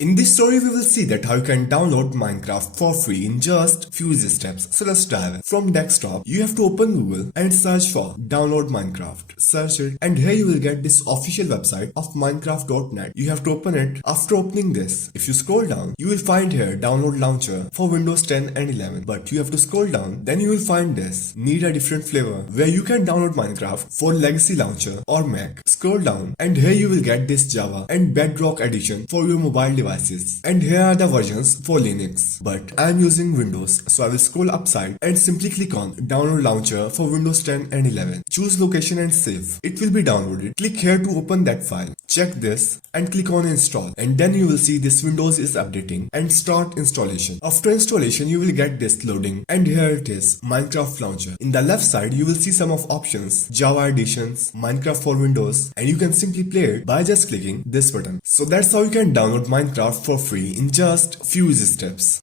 In this story, we will see that how you can download Minecraft for free in just few easy steps. So let's dive in. From desktop, you have to open Google and search for download Minecraft. Search it and here you will get this official website of Minecraft.net. You have to open it. After opening this, if you scroll down, you will find here download launcher for Windows 10 and 11. But you have to scroll down, then you will find this need a different flavor where you can download Minecraft for legacy launcher or Mac. Scroll down and here you will get this Java and Bedrock edition for your mobile device. And here are the versions for Linux, but I am using Windows, so I will scroll upside and simply click on download launcher for Windows 10 and 11. Choose location and save. It will be downloaded. Click here to open that file. Check this and click on install, and then you will see this Windows is updating and start installation. After installation you will get this loading, and here it is, Minecraft launcher. In the left side you will see some of options, Java editions, Minecraft for Windows, and you can simply play it by just clicking this button. So that's how you can download Minecraft for free in just few easy steps.